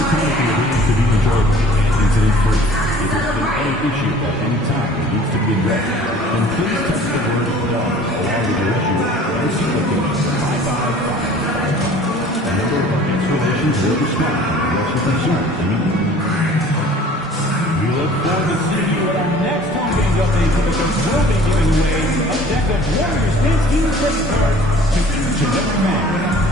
entertainment and the to be enjoyable. Incident free. If there's been any issue at any time that needs to be addressed, then please text the word "dog" along with your issue to MC location 55555. A member of our guest relations will respond to your concerns immediately. We look forward to seeing you at our next home games update because we'll be giving away a deck of Warriors Thanksgiving credit cards to each and every man.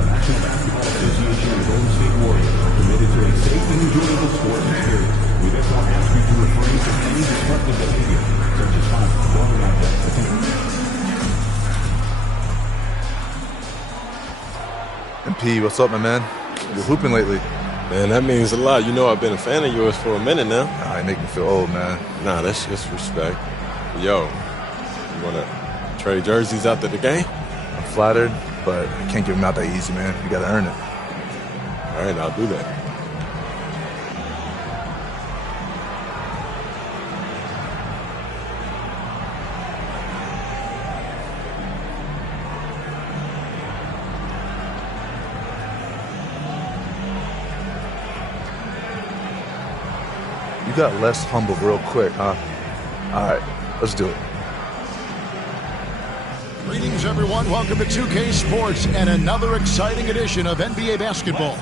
The National Basketball Association and Golden State Warriors are committed to a safe and enjoyable sports experience. We therefore ask you to refrain from any disruptive behavior, such as blowing out the team. MP, what's up, my man? You're hooping lately. Man, that means a lot. You know I've been a fan of yours for a minute now. Nah, you make me feel old, man. Nah, that's just respect. Yo, you want to trade jerseys after the game? I'm flattered, but I can't give them out that easy, man. You got to earn it. All right, I'll do that. You got less humble real quick, huh? All right, let's do it. Greetings, everyone. Welcome to 2K Sports and another exciting edition of NBA basketball.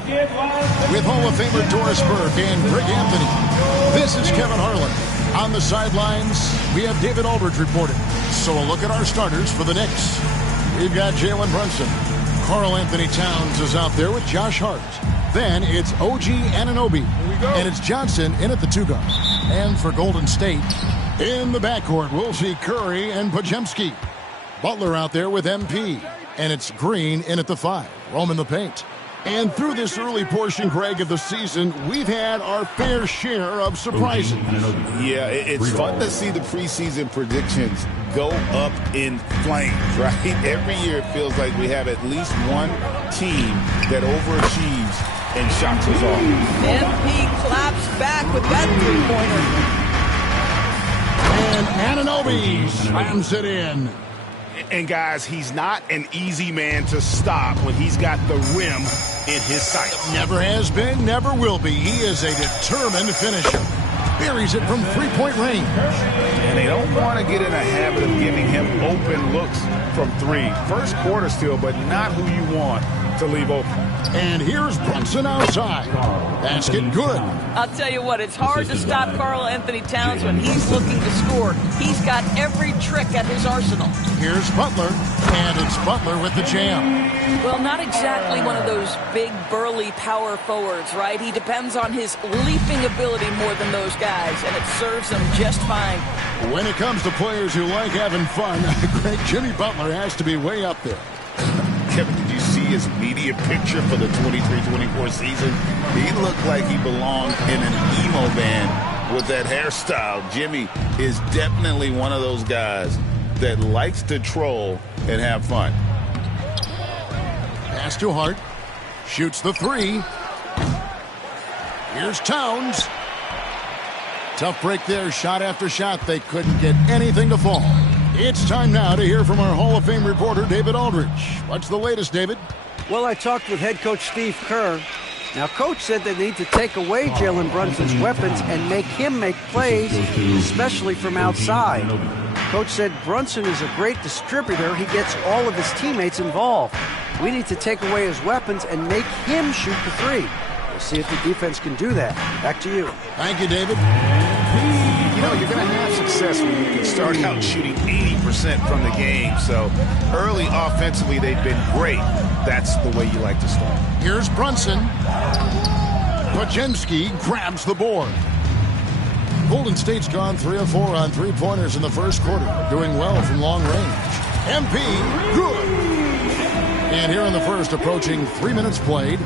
With Hall of Famer Doris Burke and Greg Anthony, this is Kevin Harlan. On the sidelines, we have David Aldridge reporting. So a look at our starters for the Knicks. We've got Jalen Brunson. Karl Anthony Towns is out there with Josh Hart. Then it's OG Anunoby. And it's Johnson in at the 2-guard. And for Golden State, in the backcourt, we'll see Curry and Podziemski. Butler out there with MP. And it's Green in at the 5. Roman the paint. And through this early portion, Greg, of the season, we've had our fair share of surprises. Yeah, it's fun to see the preseason predictions go up in flames, right? Every year it feels like we have at least one team that overachieves and shocks us all. MP claps back with that three-pointer. And Anunoby slams it in. And guys, he's not an easy man to stop when he's got the rim in his sights. Never has been, never will be. He is a determined finisher. Buries it from three-point range. And they don't want to get in a habit of giving him open looks from three. First quarter still, but not who you want to leave open. And here's Brunson outside. Basket good. I'll tell you what, it's hard to stop Karl Anthony Towns when he's looking to score. He's got every trick at his arsenal. Here's Butler, and it's Butler with the jam. Well, not exactly one of those big, burly power forwards, right? He depends on his leaping ability more than those guys, and it serves him just fine. When it comes to players who like having fun, Greg, Jimmy Butler has to be way up there. Kevin, did you see his media picture for the 23-24 season? He looked like he belonged in an emo band with that hairstyle. Jimmy is definitely one of those guys that likes to troll and have fun. Pass to Hart. Shoots the three. Here's Towns. Tough break there, shot after shot. They couldn't get anything to fall. It's time now to hear from our Hall of Fame reporter, David Aldridge. What's the latest, David? Well, I talked with head coach Steve Kerr. Now, coach said they need to take away Jalen Brunson's weapons and make him make plays, especially from outside. Coach said Brunson is a great distributor. He gets all of his teammates involved. We need to take away his weapons and make him shoot the three. We'll see if the defense can do that. Back to you. Thank you, David. You know, you're going to have success when you can start out shooting 80% from the game. So early offensively, they've been great. That's the way you like to start. Here's Brunson. Podziemski grabs the board. Golden State's gone 3 of 4 on three-pointers in the first quarter, doing well from long range. MP, good. And here in the first, approaching 3 minutes played.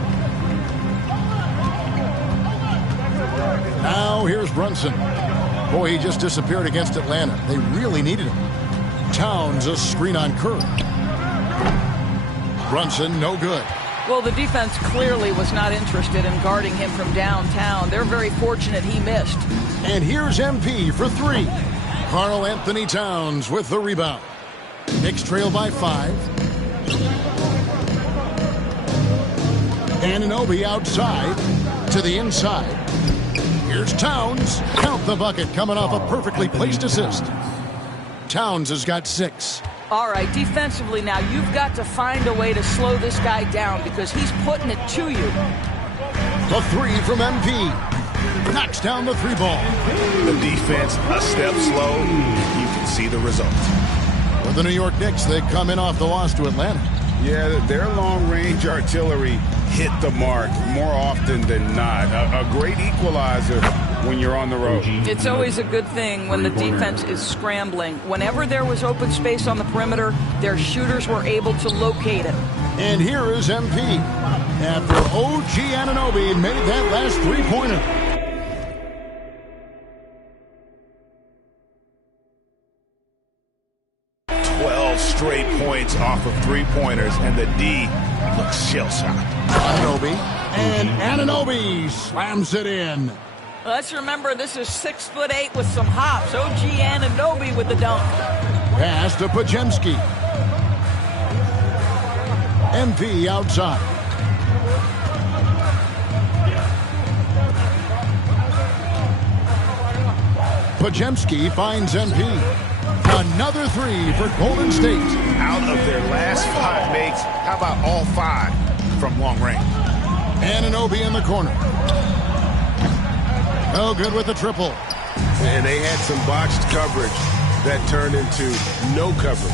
Now here's Brunson. Boy, he just disappeared against Atlanta. They really needed him. Towns, a screen on Curry. Brunson, no good. Well, the defense clearly was not interested in guarding him from downtown. They're very fortunate he missed. And here's MP for three. Karl Anthony Towns with the rebound. Knicks trail by 5. Anunoby outside to the inside. Here's Towns. Count the bucket coming off a perfectly placed assist. Towns has got 6. All right, defensively now, you've got to find a way to slow this guy down because he's putting it to you. The 3 from MP. Knocks down the 3 ball. The defense a step slow. You can see the result. For the New York Knicks, they come in off the loss to Atlanta. Yeah, their long-range artillery hit the mark more often than not. A great equalizer when you're on the road. It's always a good thing when the defense is scrambling. Whenever there was open space on the perimeter, their shooters were able to locate it. And here is MP after OG Anunoby made that last 3-pointer. Straight points off of 3-pointers, and the D looks shell-shocked. Anunoby, and Anunoby slams it in. Let's remember this is 6'8" with some hops. OG Anunoby with the dunk. Pass to Podziemski. MP outside. Podziemski finds MP. Another 3 for Golden State. Out of their last 5 makes, how about all 5 from long range? Anunoby in the corner. No good with the triple. And they had some botched coverage that turned into no coverage.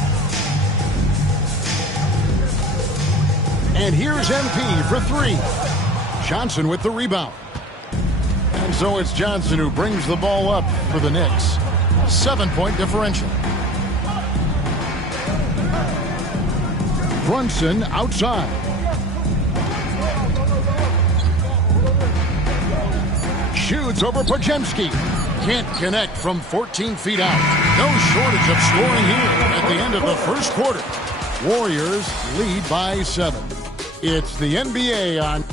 And here's MP for 3. Johnson with the rebound. And so it's Johnson who brings the ball up for the Knicks. 7-point differential. Brunson outside. Shoots over Podziemski. Can't connect from 14 feet out. No shortage of scoring here at the end of the first quarter. Warriors lead by 7. It's the NBA on.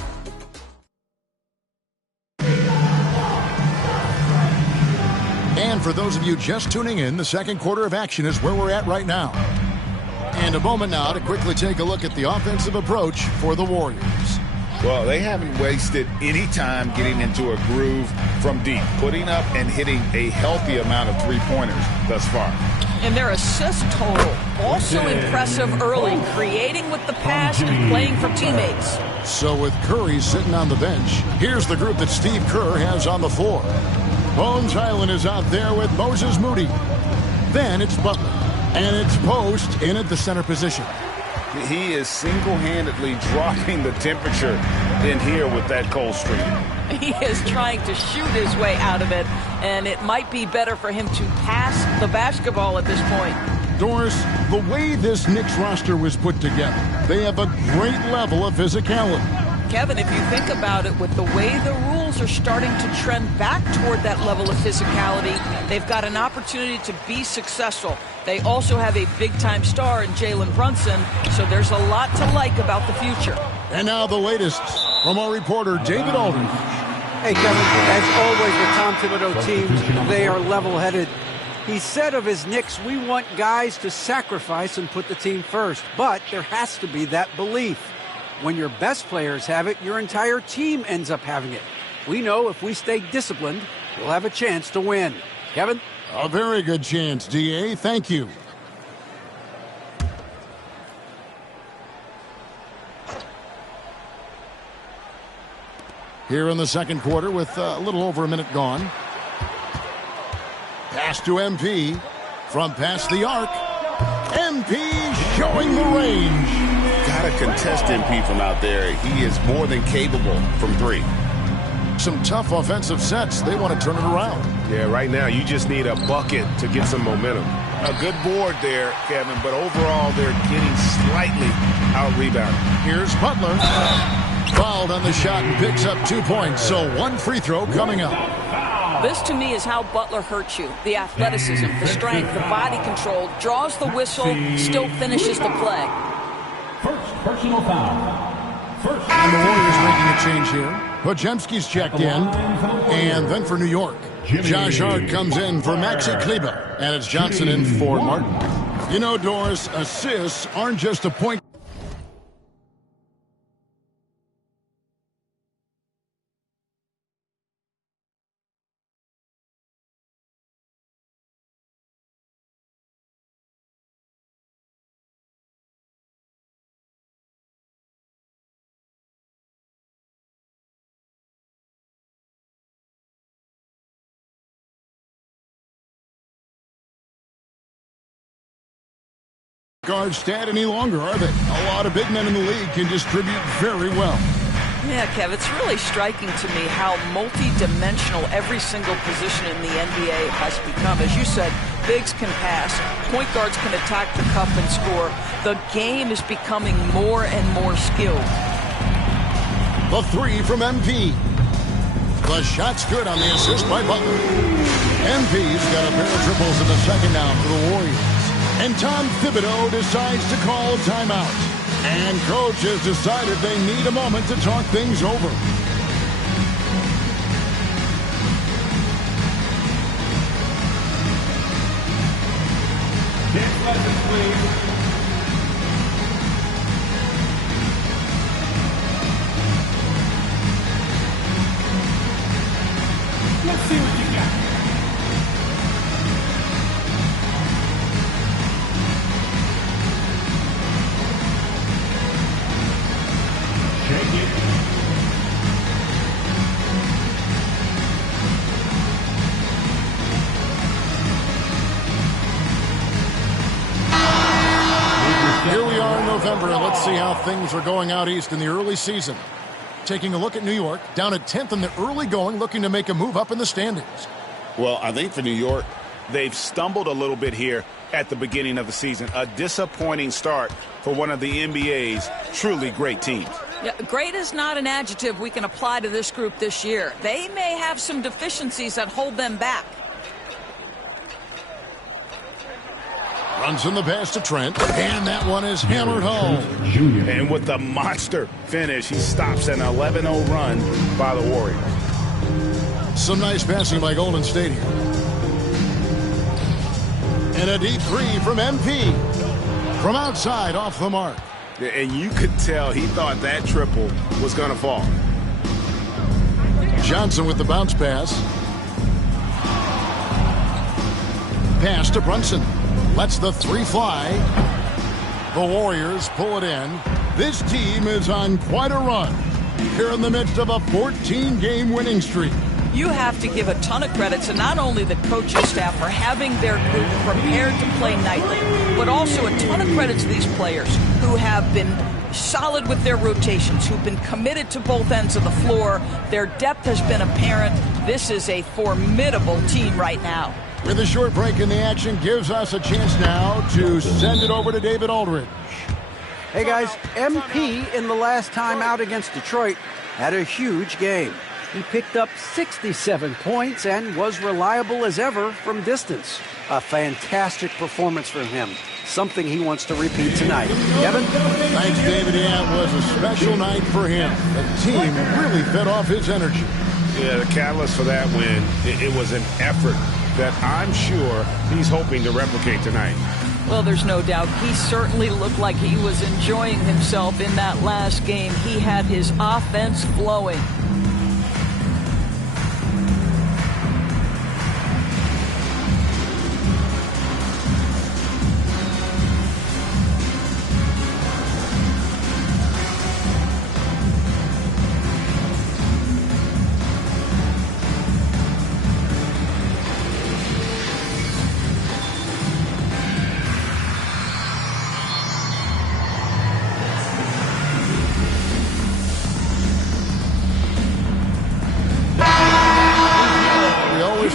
And for those of you just tuning in, the second quarter of action is where we're at right now. And a moment now to quickly take a look at the offensive approach for the Warriors. Well, they haven't wasted any time getting into a groove from deep, putting up and hitting a healthy amount of 3-pointers thus far. And their assist total, also impressive early, creating with the pass and playing for teammates. So with Curry sitting on the bench, here's the group that Steve Kerr has on the floor. Bones Hyland is out there with Moses Moody. Then it's Butler. And it's Post in at the center position. He is single-handedly dropping the temperature in here with that cold streak. He is trying to shoot his way out of it, and it might be better for him to pass the basketball at this point. Doris, the way this Knicks roster was put together, they have a great level of physicality. Kevin, if you think about it, with the way the rules are starting to trend back toward that level of physicality, they've got an opportunity to be successful. They also have a big-time star in Jalen Brunson, so there's a lot to like about the future. And now the latest from our reporter, David Aldridge. Hey, Kevin, as always with Tom Thibodeau teams, they are level-headed. He said of his Knicks, we want guys to sacrifice and put the team first, but there has to be that belief. When your best players have it, your entire team ends up having it. We know if we stay disciplined, we'll have a chance to win. Kevin? A very good chance, D.A. Thank you. Here in the second quarter with a little over a minute gone. Pass to MP. From past the arc. MP showing the range. Got to contest MP from out there. He is more than capable from 3. Some tough offensive sets. They want to turn it around. Yeah, right now you just need a bucket to get some momentum. A good board there, Kevin, but overall they're getting slightly out-rebounded. Here's Butler. Fouled on the shot and picks up 2 points. So 1 free throw coming up. This, to me, is how Butler hurts you. The athleticism, the strength, the body control, draws the whistle, still finishes the play. First personal foul. And the Warriors making a change here. Podziemski's checked in. And then for New York, Josh Hart comes in for Maxi Kleber. And it's Johnson in for Martin. You know, Doris, assists aren't just a point. guard stat any longer, are they? A lot of big men in the league can distribute very well. Yeah, Kev, it's really striking to me how multi-dimensional every single position in the NBA has become. As you said, bigs can pass, point guards can attack the cup and score. The game is becoming more and more skilled. The three from MP. The shot's good on the assist by Butler. MP's got a pair of triples in the second down for the Warriors. And Tom Thibodeau decides to call a timeout. And coach has decided they need a moment to talk things over. Next lesson, please. Let's see what you got. Shake it. Here we are in November, and let's see how things are going out east in the early season. Taking a look at New York, down at 10th in the early going, looking to make a move up in the standings. Well, I think for New York, they've stumbled a little bit here at the beginning of the season. A disappointing start for one of the NBA's truly great teams. Yeah, great is not an adjective we can apply to this group this year. They may have some deficiencies that hold them back. Runs in the pass to Trent, and that one is hammered home. And with the monster finish, he stops an 11-0 run by the Warriors. Some nice passing by Golden State here. And a deep three from MP. From outside, off the mark. And you could tell he thought that triple was going to fall. Johnson with the bounce pass. Pass to Brunson. Lets the three fly. The Warriors pull it in. This team is on quite a run. Here in the midst of a 14-game winning streak. You have to give a ton of credit to not only the coaching staff for having their group prepared to play nightly, but also a ton of credit to these players who have been solid with their rotations, who've been committed to both ends of the floor. Their depth has been apparent. This is a formidable team right now. With a short break in the action, gives us a chance now to send it over to David Aldridge. Hey guys, MP in the last time out against Detroit had a huge game. He picked up 67 points and was reliable as ever from distance. A fantastic performance from him. Something he wants to repeat tonight. Kevin? Thanks, David. Yeah, it was a special night for him. The team really fed off his energy. Yeah, the catalyst for that win, it was an effort that I'm sure he's hoping to replicate tonight. Well, there's no doubt. He certainly looked like he was enjoying himself in that last game. He had his offense flowing.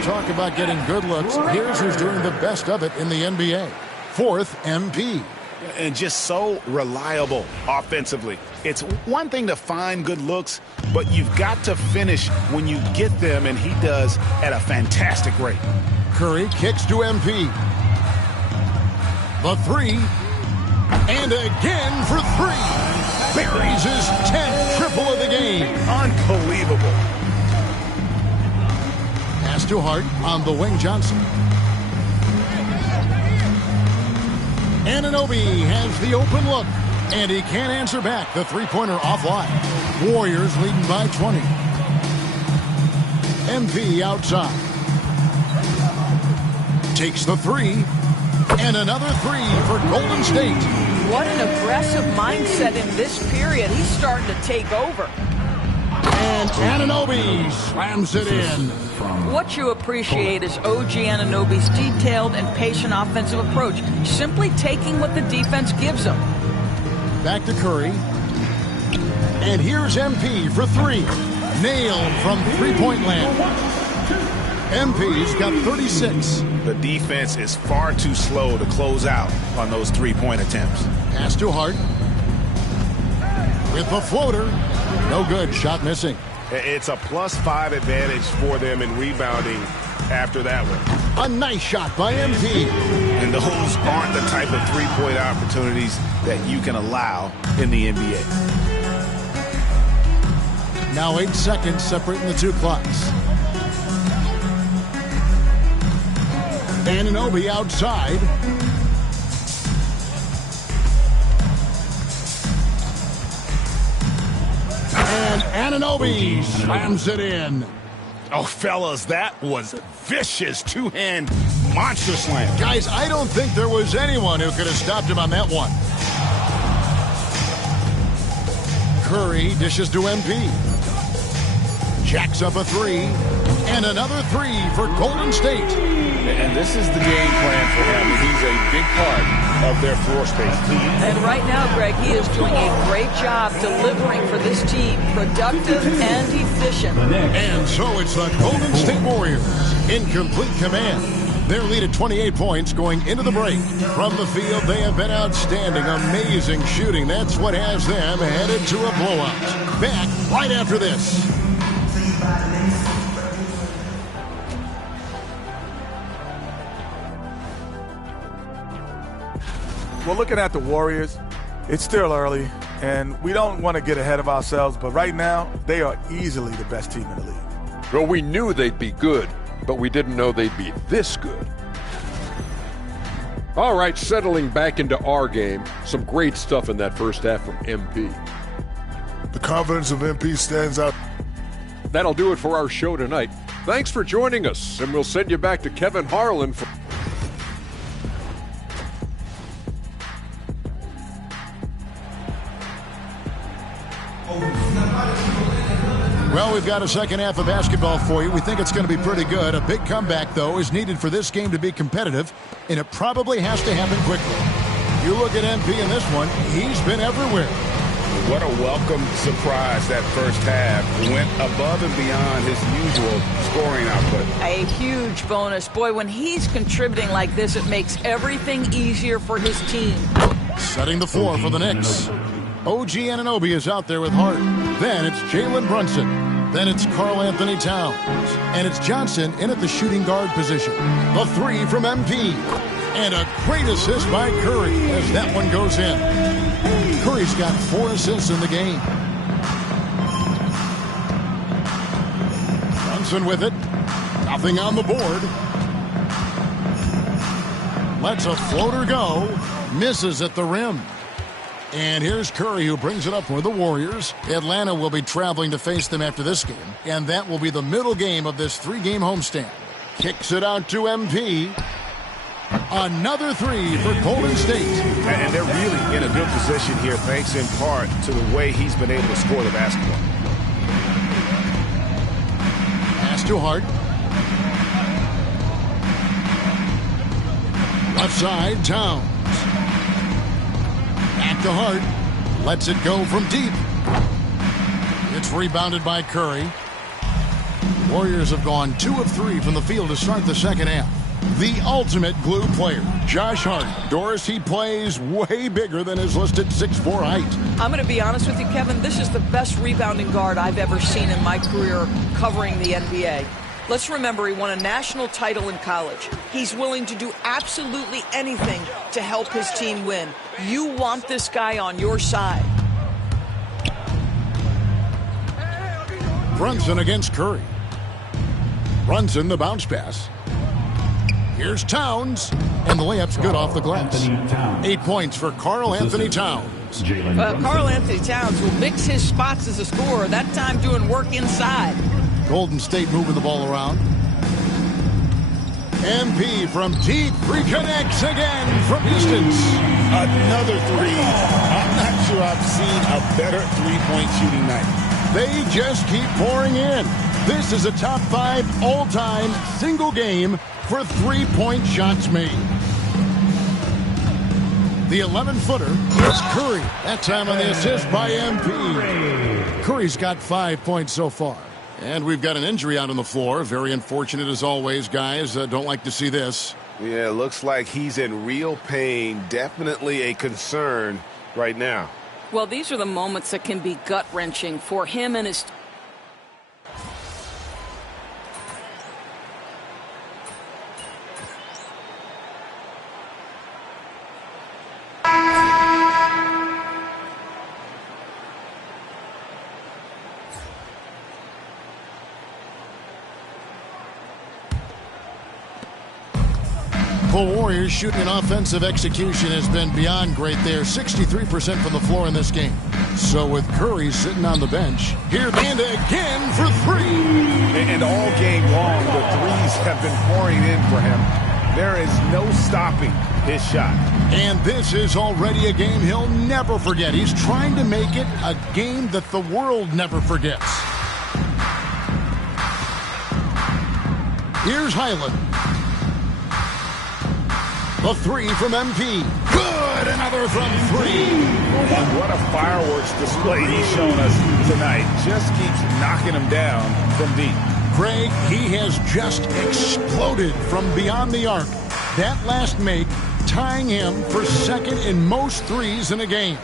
Talk about getting good looks. Here's who's doing the best of it in the NBA. Fourth, MP. And just so reliable offensively. It's one thing to find good looks, but you've got to finish when you get them, and he does at a fantastic rate. Curry kicks to MP. The three. And again for three. Buries his 10th triple of the game. Unbelievable. Pass to Hart on the wing. Johnson. Anunoby has the open look, and he can't answer back. The three-pointer offline. Warriors leading by 20. MP outside. Takes the three, and another three for Golden State. What an aggressive mindset in this period. He's starting to take over. And Anunoby slams it in. What you appreciate is OG Anunoby's detailed and patient offensive approach, simply taking what the defense gives him. Back to Curry. And here's MP for three. Nailed from three-point land. MP's got 36. The defense is far too slow to close out on those three-point attempts. Pass to Hart. With the floater. No good. Shot missing. It's a +5 advantage for them in rebounding after that one. A nice shot by MP. And those aren't the type of three-point opportunities that you can allow in the NBA. Now 8 seconds separating the two clocks. Anunoby outside. And Anunoby slams it in. Oh, fellas, that was a vicious two-hand monster slam. Guys, I don't think there was anyone who could have stopped him on that one. Curry dishes to MP. Jacks up a three. And another three for Golden State. And this is the game plan for him. He's a big part of their floor space team. And right now, Greg, he is doing a great job delivering for this team, productive and efficient. And so it's the Golden State Warriors in complete command. Their lead at 28 points going into the break. From the field, they have been outstanding, amazing shooting. That's what has them headed to a blowout. Back right after this. Well, looking at the Warriors, it's still early, and we don't want to get ahead of ourselves, but right now, they are easily the best team in the league. Well, we knew they'd be good, but we didn't know they'd be this good. All right, settling back into our game. Some great stuff in that first half from MP. The confidence of MP stands out. That'll do it for our show tonight. Thanks for joining us, and we'll send you back to Kevin Harlan for... Well, we've got a second half of basketball for you. We think it's going to be pretty good. A big comeback, though, is needed for this game to be competitive, and it probably has to happen quickly. You look at MP in this one, he's been everywhere. What a welcome surprise that first half. Went above and beyond his usual scoring output. A huge bonus. Boy, when he's contributing like this, it makes everything easier for his team. Setting the floor for the Knicks. OG Anunoby is out there with Hart. Then it's Jalen Brunson. Then it's Karl Anthony Towns. And it's Johnson in at the shooting guard position. The three from MP. And a great assist by Curry as that one goes in. Curry's got 4 assists in the game. Brunson with it. Nothing on the board. Lets a floater go. Misses at the rim. And here's Curry, who brings it up for the Warriors. Atlanta will be traveling to face them after this game. And that will be the middle game of this 3-game homestand. Kicks it out to MP. Another three for Golden State. And they're really in a good position here, thanks in part to the way he's been able to score the basketball. Pass to Hart. Left side, Towns. Back to Hart. Lets it go from deep. It's rebounded by Curry. Warriors have gone 2 of 3 from the field to start the second half. The ultimate glue player, Josh Hart. Doris, he plays way bigger than his listed 6'4" height. I'm going to be honest with you, Kevin. This is the best rebounding guard I've ever seen in my career covering the NBA. Let's remember, he won a national title in college. He's willing to do absolutely anything to help his team win. You want this guy on your side. Brunson against Curry. Brunson, the bounce pass. Here's Towns, and the layup's good off the glass. 8 points for Karl Anthony Towns. Karl Anthony Towns will mix his spots as a scorer, that time doing work inside. Golden State moving the ball around. MP from deep, reconnects again from distance. Another three. I'm not sure I've seen a better three-point shooting night. They just keep pouring in. This is a top 5 all-time single game for three-point shots made. The 11-footer is Curry. That time on the assist by MP. Curry's got 5 points so far. And we've got an injury out on the floor. Very unfortunate as always, guys. Don't like to see this. Yeah, it looks like he's in real pain. Definitely a concern right now. Well, these are the moments that can be gut-wrenching for him and his... The Warriors shooting an offensive execution has been beyond great there. 63% from the floor in this game. So with Curry sitting on the bench, here and again for three. And all game long, the threes have been pouring in for him. There is no stopping his shot. And this is already a game he'll never forget. He's trying to make it a game that the world never forgets. Here's Highland. The three from MP. Good! Another from three. And what a fireworks display he's shown us tonight. Just keeps knocking him down from deep. Greg, he has just exploded from beyond the arc. That last make tying him for second in most threes in a game.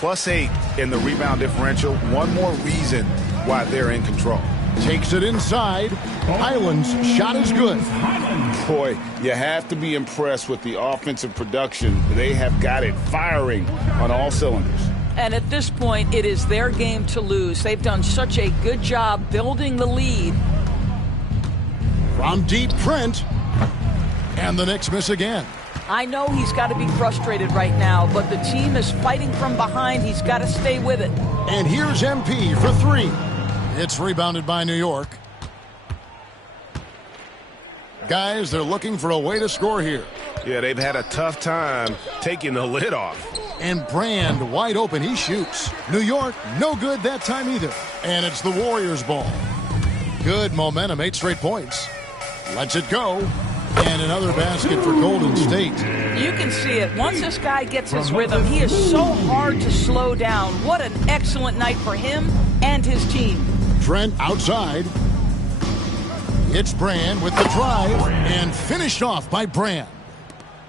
+8 in the rebound differential. One more reason why they're in control. Takes it inside. Highland's shot is good. Boy, you have to be impressed with the offensive production. They have got it firing on all cylinders. And at this point, it is their game to lose. They've done such a good job building the lead. From deep, Trent. And the Knicks miss again. I know he's got to be frustrated right now, but the team is fighting from behind. He's got to stay with it. And here's MP for three. It's rebounded by New York. Guys, they're looking for a way to score here. Yeah, they've had a tough time taking the lid off. And Brand wide open. He shoots. New York, no good that time either. And it's the Warriors' ball. Good momentum, 8 straight points. Lets it go. And another basket for Golden State. You can see it. Once this guy gets his rhythm, he is so hard to slow down. What an excellent night for him and his team. Trent outside. It's Brand with the drive and finished off by Brand.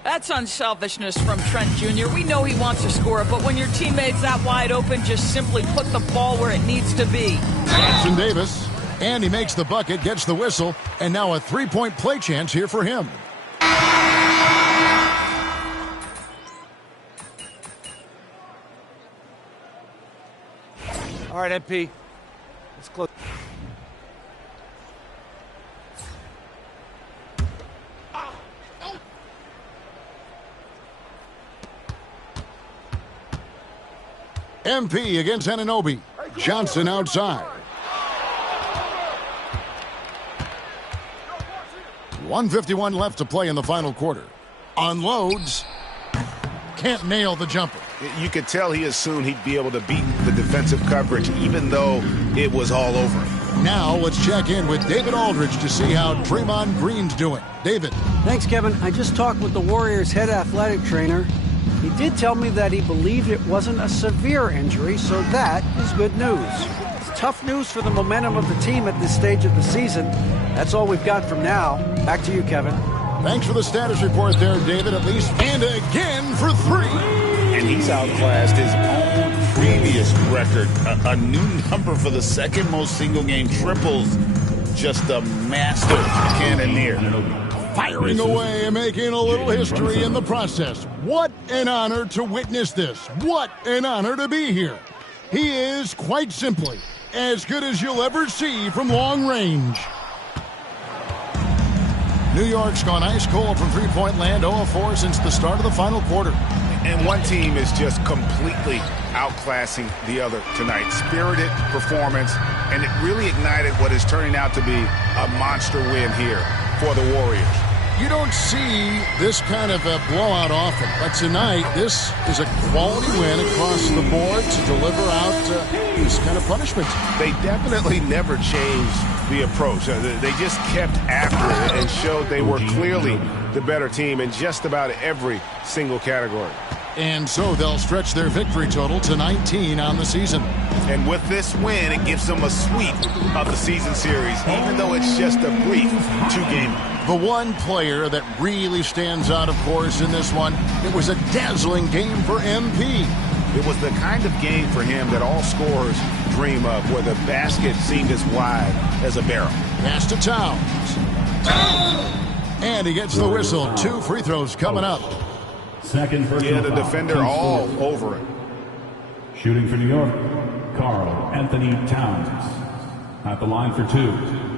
That's unselfishness from Trent Jr. We know he wants to score, but when your teammate's that wide open, just simply put the ball where it needs to be. Jackson Davis. And he makes the bucket, gets the whistle, and now a three-point play chance here for him. All right, MP. Let's close. MP against Anunoby. Johnson outside. 1:51 left to play in the final quarter. Unloads. Can't nail the jumper. You could tell he assumed he'd be able to beat the defensive coverage, even though it was all over. Now let's check in with David Aldridge to see how Draymond Green's doing. David. Thanks, Kevin. I just talked with the Warriors' head athletic trainer. He did tell me that he believed it wasn't a severe injury, so that is good news. It's tough news for the momentum of the team at this stage of the season. That's all we've got from now. Back to you, Kevin. Thanks for the status report there, David, at least. And again for three. And he's outclassed his own previous record. A new number for the second most single-game triples. Just a master cannoneer. Firing away and making a little history in the process. What an honor to witness this. What an honor to be here. He is, quite simply, as good as you'll ever see from long range. New York's gone ice cold from three-point land, 0-4 since the start of the final quarter. And one team is just completely outclassing the other tonight. Spirited performance, and it really ignited what is turning out to be a monster win here for the Warriors. You don't see this kind of a blowout often, but tonight this is a quality win across the board to deliver out this kind of punishment. They definitely never changed the approach. They just kept after it and showed they were clearly the better team in just about every single category. And so they'll stretch their victory total to 19 on the season. And with this win, it gives them a sweep of the season series, even though it's just a brief 2-game. The one player that really stands out, of course, in this one, it was a dazzling game for MP. It was the kind of game for him that all scorers dream of, where the basket seemed as wide as a barrel. Pass to Towns. And he gets the whistle. 2 free throws coming up. Second personal Yeah, the foul. defender all over it. Shooting for New York, Karl Anthony Towns. At the line for 2.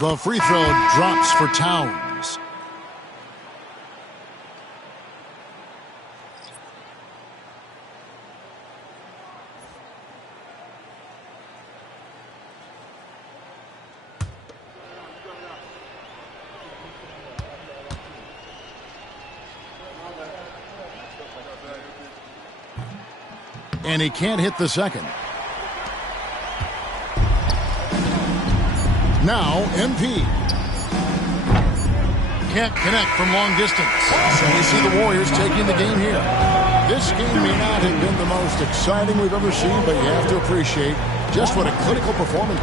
The free throw drops for Towns. And he can't hit the second. Now, MP. Can't connect from long distance. So we see the Warriors taking the game here. This game may not have been the most exciting we've ever seen, but you have to appreciate just what a clinical performance.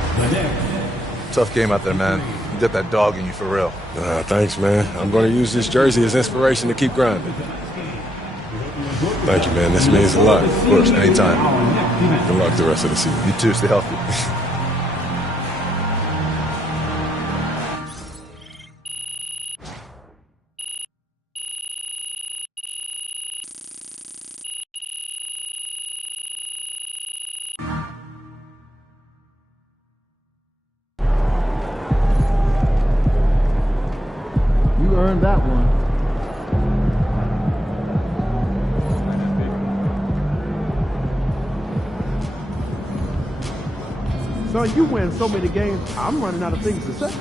Tough game out there, man. You got that dog in you for real. Thanks, man. I'm going to use this jersey as inspiration to keep grinding. Thank you, man. This means a lot. Of course, anytime. Good luck the rest of the season. You too. Stay healthy. You earned that one. Son, you win so many games, I'm running out of things to say.